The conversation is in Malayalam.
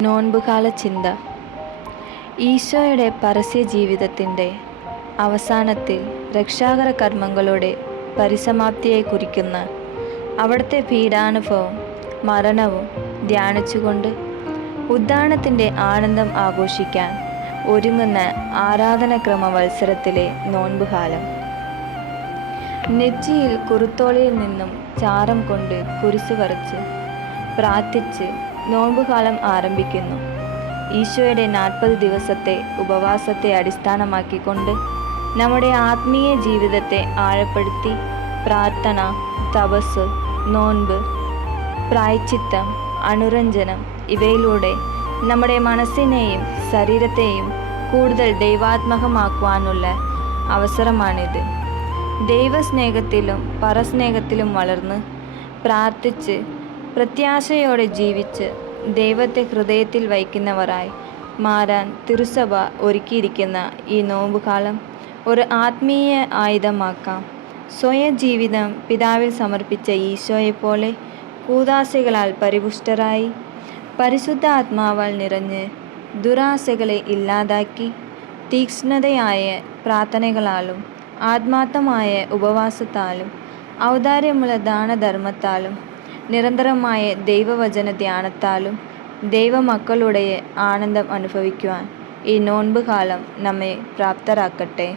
നോൻപുകാല ചിന്ത. ഈശോയുടെ പരസ്യ ജീവിതത്തിൻ്റെ അവസാനത്തിൽ രക്ഷാകര കർമ്മങ്ങളുടെ പരിസമാപ്തിയെ കുറിക്കുന്ന അവിടുത്തെ പീഡാനുഭവം മരണവും ധ്യാനിച്ചുകൊണ്ട് ഉദ്ധാനത്തിൻ്റെ ആനന്ദം ആഘോഷിക്കാൻ ഒരുങ്ങുന്ന ആരാധനക്രമ വത്സരത്തിലെ നോൻപുകാലം. നെറ്റിയിൽ കുറുത്തോലയിൽ നിന്നും ചാരം കൊണ്ട് കുരിശ് വരച്ച് പ്രാർത്ഥിച്ച് നോൻപുകാലം ആരംഭിക്കുന്നു. ഈശോയുടെ 40 ദിവസത്തെ ഉപവാസത്തെ അടിസ്ഥാനമാക്കിക്കൊണ്ട് നമ്മുടെ ആത്മീയ ജീവിതത്തെ ആഴപ്പെടുത്തി പ്രാർത്ഥന, തപസ്, നോൻപ്, പ്രായശ്ചിത്തം, അനുരഞ്ജനം ഇവയിലൂടെ നമ്മുടെ മനസ്സിനെയും ശരീരത്തെയും കൂടുതൽ ദൈവാത്മകമാക്കുവാനുള്ള അവസരമാണിത്. ദൈവസ്നേഹത്തിലും പരസ്നേഹത്തിലും വളർന്ന് പ്രാർത്ഥിച്ച് പ്രത്യാശയോടെ ജീവിച്ച് ദൈവത്തെ ഹൃദയത്തിൽ വയ്ക്കുന്നവരായി മാറാൻ തിരുസഭ ഒരുക്കിയിരിക്കുന്ന ഈ നോമ്പുകാലം ഒരു ആത്മീയ ആയുധമാക്കാം. സ്വയം ജീവിതം പിതാവിൽ സമർപ്പിച്ച ഈശോയെപ്പോലെ കൂദാശകളാൽ പരിപുഷ്ടരായി പരിശുദ്ധാത്മാവാൽ നിറഞ്ഞ് ദുരാശകളെ ഇല്ലാതാക്കി തീക്ഷ്ണതയായ പ്രാർത്ഥനകളാലും ആത്മാർത്ഥമായ ഉപവാസത്താലും ഔദാര്യമുള്ള ദാനധർമ്മത്താലും നിരന്തരമായ ദൈവവചന ധ്യാനത്താലും ദൈവമക്കളുടെ ആനന്ദം അനുഭവിക്കുവാൻ ഈ നോൻപുകാലം നമ്മെ പ്രാപ്തരാക്കട്ടെ.